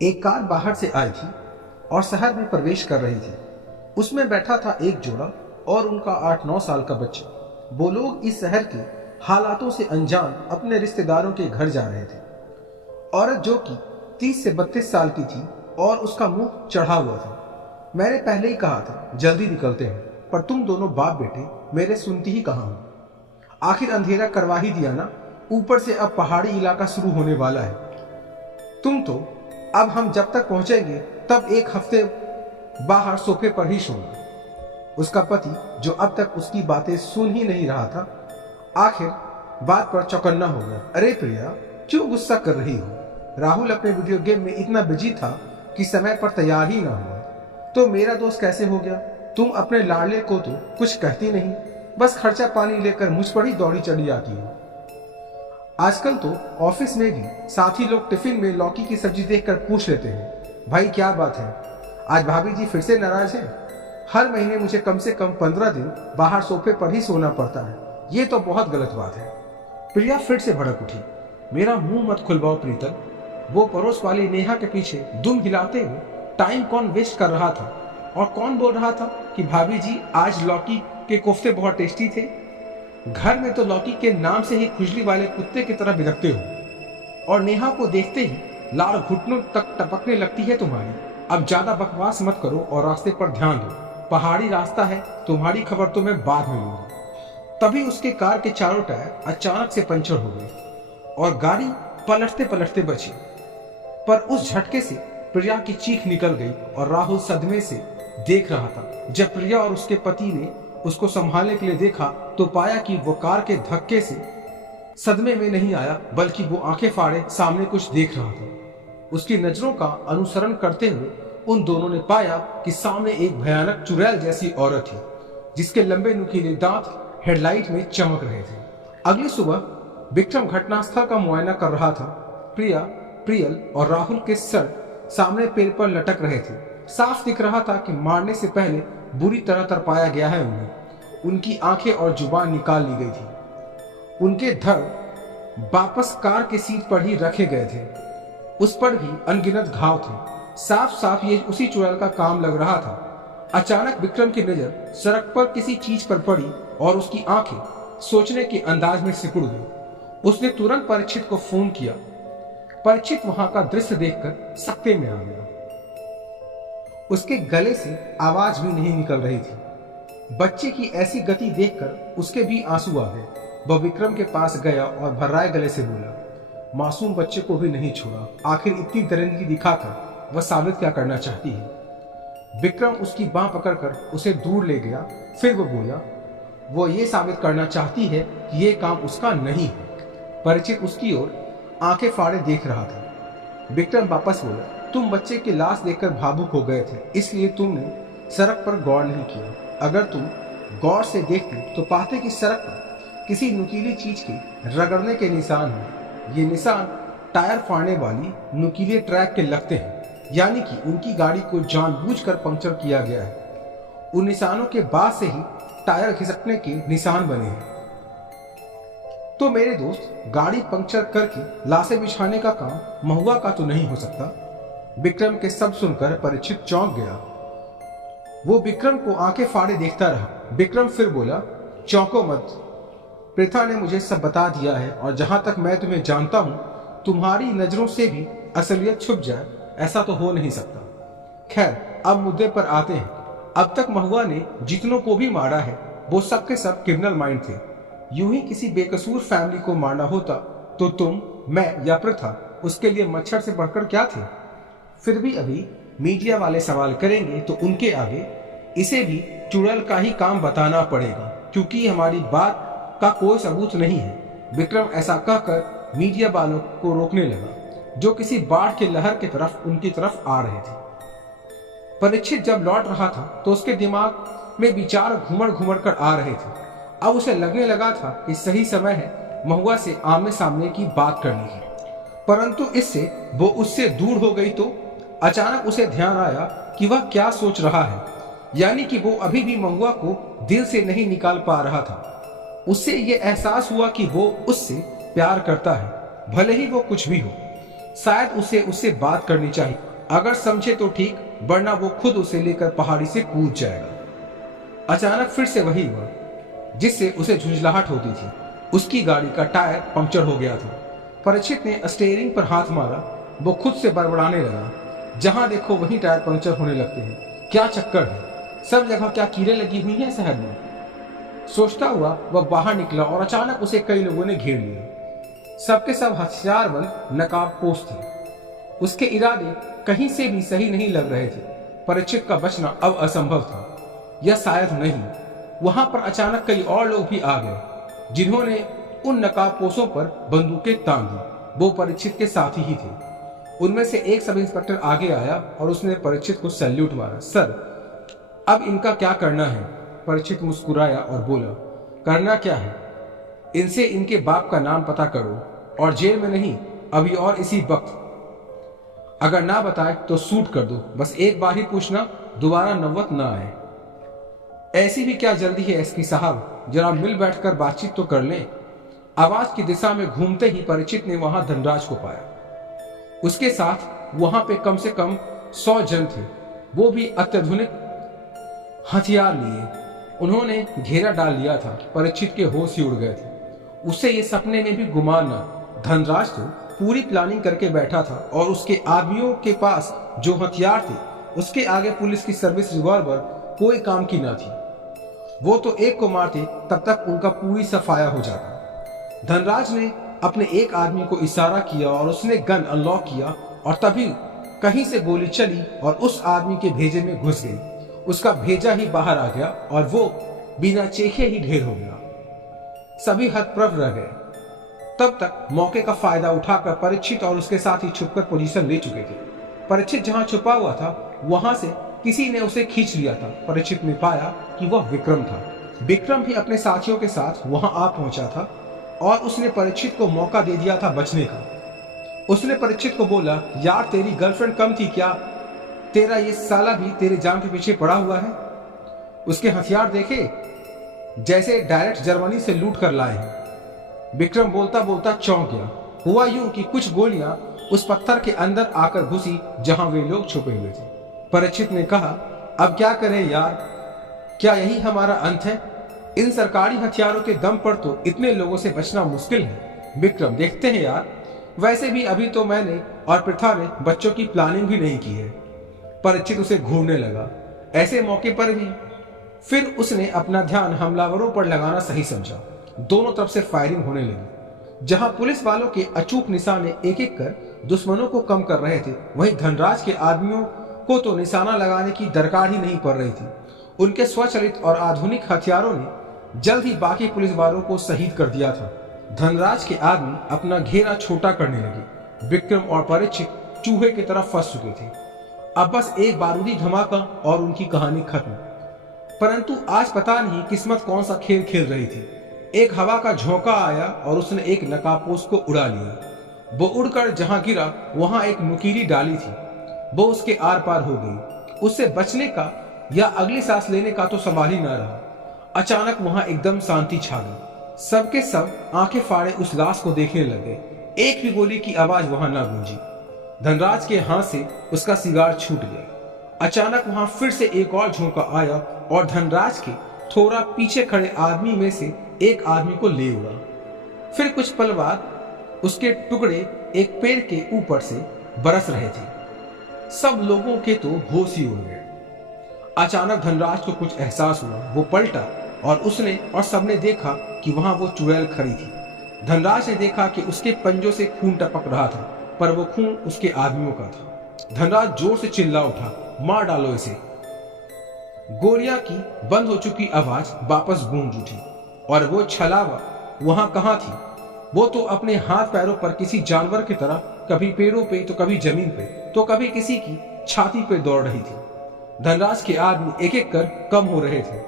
एक कार बाहर से आई थी और शहर में प्रवेश कर रही थी। उसमें बैठा था एक जोड़ा और उनका 8-9 साल का बच्चा। वो लोग इस शहर के हालातों से अनजान अपने रिश्तेदारों के घर जा रहे थे। औरत जो कि 30 से 32 साल की थी और उसका मुंह चढ़ा हुआ था। मैंने पहले ही कहा था जल्दी निकलते हैं, पर तुम दोनों बाप बेटे मेरे सुनती ही कहाँ हो। आखिर अंधेरा करवा ही दिया ना, ऊपर से अब पहाड़ी इलाका शुरू होने वाला है। तुम तो अब हम जब तक पहुंचेंगे तब एक हफ्ते बाहर सोफे पर ही सोना। उसका पति जो अब तक उसकी बातें सुन ही नहीं रहा था, आखिर बात पर चौकन्ना हो गया। अरे प्रिया, क्यों गुस्सा कर रही हो? राहुल अपने वीडियो गेम में इतना बिजी था कि समय पर तैयार ही ना हुआ। तो मेरा दोस्त कैसे हो गया? तुम अपने लाडले को तो कुछ कहती नहीं, बस खर्चा पानी लेकर मुझ पर ही दौड़ी चली आती हो। आजकल तो ऑफिस में भी साथी लोग टिफिन में लौकी की सब्जी देखकर पूछ लेते हैं, भाई क्या बात है, आज भाभी जी फिर से नाराज है? हर महीने मुझे कम से कम 15 दिन बाहर सोफे पर ही सोना पड़ता है। ये तो बहुत गलत बात है। प्रिया फिर से भड़क उठी। मेरा मुंह मत खुलवाओ प्रीतल। वो पड़ोस वाली नेहा के पीछे दुम हिलाते हुए टाइम कौन वेस्ट कर रहा था और कौन बोल रहा था कि भाभी जी आज लौकी के कोफ्ते बहुत टेस्टी थे। घर में तो लौकी के नाम से ही खुजली वाले कुत्ते की तरह बिलखते हो और नेहा को देखते ही लार घुटनों तक टपकने लगती है तुम्हारी। अब ज्यादा बकवास मत करो और रास्ते पर ध्यान दो। पहाड़ी रास्ता है, तुम्हारी खबर तो मैं बाद में लूंगी। तभी उसके कार के चारों टायर अचानक से पंचर हो गए और गाड़ी पलटते पलटते बची। पर उस झटके से प्रिया की चीख निकल गई और राहुल सदमे से देख रहा था। जब प्रिया और उसके पति ने उसको संभालने के लिए देखा तो पाया कि वो कार के धक्के से सदमे में नहीं आया, बल्कि वो आंखें फाड़े सामने कुछ देख रहा था। उसकी नजरों का अनुसरण करते हुए उन दोनों ने पाया कि सामने एक भयानक चुड़ैल जैसी औरत थी, जिसके लंबे नुकीले दांत हेडलाइट में चमक रहे थे। अगली सुबह विक्रम घटनास्थल का मुआयना कर रहा था। प्रिया, प्रियल और राहुल के सर सामने पेड़ पर लटक रहे थे। साफ दिख रहा था कि मारने से पहले बुरी तरह तरपाया गया है उन्हें। उनकी आंखें और जुबान निकाल ली गई थी। उनके धड़ वापस कार के सीट पर ही रखे गए थे। उस पर भी अनगिनत घाव थे। साफ साफ ये उसी चुड़ैल का काम लग रहा था। अचानक विक्रम की नजर सड़क पर किसी चीज पर पड़ी और उसकी आंखें सोचने के अंदाज में सिकुड़ गई। उसने तुरंत परीक्षित को फोन किया। परीक्षित वहां का दृश्य देखकर सकते में आ गया। उसके गले से आवाज भी नहीं निकल रही थी। बच्चे की ऐसी गति देखकर उसके भी आंसू आ गए। वह विक्रम के पास गया और भर्राए गले से बोला, मासूम बच्चे को भी नहीं छोड़ा। आखिर इतनी दरिंदगी दिखाकर वह साबित क्या करना चाहती है? विक्रम उसकी बांह पकड़कर उसे दूर ले गया। फिर वह बोला, वो ये साबित करना चाहती है कि ये काम उसका नहीं है। परिचित उसकी ओर आंखें फाड़े देख रहा था। विक्रम वापस बोला, तुम बच्चे की लाश देखकर भावुक हो गए थे, इसलिए तुमने सड़क पर गौर नहीं किया। अगर तुम गौर से देखते तो पाते कि सड़क पर किसी नुकीली चीज के रगड़ने के निशान हैं। ये निशान टायर फाड़ने वाली नुकीले ट्रैक के लगते हैं, यानी कि उनकी गाड़ी को जानबूझकर पंक्चर किया गया है। उन निशानों के बाद से ही टायर खिसकने के निशान बने हैं। तो मेरे दोस्त, गाड़ी पंक्चर करके लाशें बिछाने का काम महुआ का तो नहीं हो सकता। विक्रम के शब्द सुनकर परीक्षित चौंक गया। वो विक्रम को आंखें फाड़े देखता रहा। विक्रम फिर बोला, चौंको मत, प्रेथा ने मुझे सब बता दिया है और जहां तक मैं तुम्हें जानता हूं, तुम्हारी नजरों से भी असलियत छुप जाए ऐसा तो हो नहीं सकता। खैर, अब मुद्दे पर आते हैं। अब तक महुआ ने जितनों को भी मारा है वो सब के सब क्रिमिनल माइंड थे। यूं ही किसी बेकसूर फैमिली को मारना होता तो तुम, मैं या प्रथा उसके लिए मच्छर से बढ़कर क्या थे? फिर भी अभी मीडिया वाले सवाल करेंगे तो उनके आगे इसे भी चुड़ैल का ही काम बताना पड़ेगा, क्योंकि हमारी बात का कोई सबूत नहीं है। विक्रम ऐसा कहकर मीडिया वालों को रोकने लगा, जो किसी बाढ़ के लहर की तरफ उनकी तरफ आ रहे थे। परीक्षित जब लौट रहा था तो उसके दिमाग में विचार घुमड़ घुमड़ कर आ रहे थे। अब उसे लगने लगा था कि सही समय है महुआ से आमने सामने की बात करने की, परंतु इससे वो उससे दूर हो गई तो अचानक उसे ध्यान आया कि वह क्या सोच रहा है, यानी कि वो अभी भी महुआ को दिल से नहीं निकाल पा रहा था। उससे ये एहसास हुआ कि वो उससे प्यार करता है, भले ही वो कुछ भी हो। शायद उसे उससे बात करनी चाहिए। अगर समझे तो ठीक, वरना वो खुद उसे लेकर पहाड़ी से कूद जाएगा। अचानक फिर से वही हुआ जिससे उसे झुंझलाहट होती थी। उसकी गाड़ी का टायर पंक्चर हो गया था। परीक्षित ने स्टीयरिंग पर हाथ मारा। वो खुद से बड़बड़ाने लगा, जहां देखो वहीं टायर पंक्चर होने लगते हैं। क्या चक्कर है, सब जगह क्या कीड़े लगी हुई हैं शहर में? सोचता हुआ वह बाहर निकला और अचानक उसे कई लोगों ने घेर लिया। सबके सब हथियारबंद नकाबपोश थे। उसके इरादे कहीं से भी सही नहीं लग रहे थे। परीक्षित का बचना अब असंभव था, या शायद नहीं। वहां पर अचानक कई और लोग भी आ गए, जिन्होंने उन नकाबपोशों पर बंदूकें तान दी। वो परीक्षित के साथी ही थे। उनमें से एक सब इंस्पेक्टर आगे आया और उसने परीक्षित को सैल्यूट मारा। सर, अब इनका क्या करना है? परीक्षित मुस्कुराया और बोला, करना क्या है? इनसे इनके बाप का नाम पता करो और जेल में नहीं, अभी और इसी वक्त। अगर ना बताए तो शूट कर दो। बस एक बार ही पूछना, दोबारा नौबत ना आए। ऐसी भी क्या जल्दी है एसपी साहब, जरा मिल बैठकर बातचीत तो कर लें। आवाज की दिशा में घूमते ही परीक्षित ने वहां धनराज को पाया। उसके साथ वहां पे कम से कम 100 जन थे, वो भी अत्याधुनिक हथियार लिए। उन्होंने घेरा डाल लिया था। परीक्षित के होश ही उड़ गए थे। उसे ये सपने में भी गुमान न। धनराज तो पूरी प्लानिंग करके बैठा था और उसके आदमियों के पास जो हथियार थे, उसके आगे पुलिस की सर्विस रिवॉल्वर कोई काम की ना थी। वो तो एक को मारते तब तक उनका पूरी सफाया हो जाता। धनराज ने अपने एक आदमी को इशारा किया और उसने गन अनलॉक किया और तभी कहीं से गोली चली और उस आदमी के भेजे में घुस गई। उसका भेजा ही बाहर आ गया और वो बिना चेखे ही ढेर हो गया। सभी हतप्रभ रह गए। तब तक मौके का फायदा उठाकर परीक्षित और उसके साथ ही छुपकर पोजीशन ले चुके थे। परीक्षित जहां छुपा हुआ था, वहां से किसी ने उसे खींच लिया था। परीक्षित ने पाया कि वह विक्रम था। विक्रम भी अपने साथियों के साथ वहां आ पहुंचा था और उसने परीक्षित को मौका दे दिया था बचने का। उसने परीक्षित को बोला, यार तेरी गर्लफ्रेंड कम थी क्या? तेरा ये साला भी तेरे जान के पीछे पड़ा हुआ है। उसके हथियार देखे, जैसे डायरेक्ट जर्मनी से लूट कर लाए हैं। विक्रम बोलता बोलता चौंक गया। हुआ यूं कि कुछ गोलियां उस पत्थर के अंदर आकर घुसी जहां वे लोग छुपे हुए थे। परीक्षित ने कहा, अब क्या करें यार, क्या यही हमारा अंत है? इन सरकारी हथियारों के दम पर तो इतने लोगों से बचना मुश्किल है। विक्रम, देखते हैं यार, वैसे भी अभी तो मैंने और प्रथा ने बच्चों की प्लानिंग भी नहीं की है। परीक्षित उसे घूरने लगा। ऐसे मौके पर भी फिर उसने अपना ध्यान हमलावरों पर लगाना सही समझा। दोनों तरफ से फायरिंग होने लगी। जहां पुलिस वालों के अचूक निशाने एक एक कर दुश्मनों को कम कर रहे थे, वहीं धनराज के आदमियों को तो निशाना लगाने की दरकार ही नहीं पड़ रही थी। उनके स्वचालित और आधुनिक हथियारों ने जल्द ही बाकी पुलिस वालों को शहीद कर दिया था। धनराज के आदमी अपना घेरा छोटा करने लगे। विक्रम और परीक्षित चूहे की तरफ फंस चुके थे। अब बस एक बारूदी धमाका और उनकी कहानी खत्म। परंतु आज पता नहीं किस्मत कौन सा खेल खेल रही थी। एक हवा का झोंका आया और उसने एक नकाबपोश को उड़ा लिया। वो उड़कर जहां गिरा वहां एक नुकीली डाली थी। वो उसके आर पार हो गई। उससे बचने का या अगली सांस लेने का तो सवाल ही न रहा। अचानक वहां एकदम शांति छा गई। सबके सब आंखें फाड़े उस लाश को देखने लगे। एक भी गोली की आवाज वहां न गूंजी। धनराज के हाथ से उसका सिगार छूट गया। अचानक वहां फिर से एक और झोंका आया और धनराज के थोड़ा पीछे खड़े आदमी में से एक आदमी को ले उड़ा। फिर कुछ पल बाद उसके टुकड़े एक पेड़ के ऊपर से बरस रहे थे। सब लोगों के तो होश ही उड़ गए। अचानक धनराज को कुछ एहसास हुआ। वो पलटा और उसने और सबने देखा कि वहां वो चुड़ैल खड़ी थी। धनराज ने देखा कि उसके पंजों से खून टपक रहा था, पर वो खून उसके आदमियों का था। धनराज जोर से चिल्ला उठा, मार डालो इसे। गोलियां की बंद हो चुकी आवाज वापस गूंज उठी और वो छलावा वहां कहां थी। वो तो अपने हाथ पैरों पर किसी जानवर की तरह कभी पेड़ों पे तो कभी जमीन पे तो कभी किसी की छाती पे दौड़ रही थी। धनराज के आदमी एक एक कर कम हो रहे थे।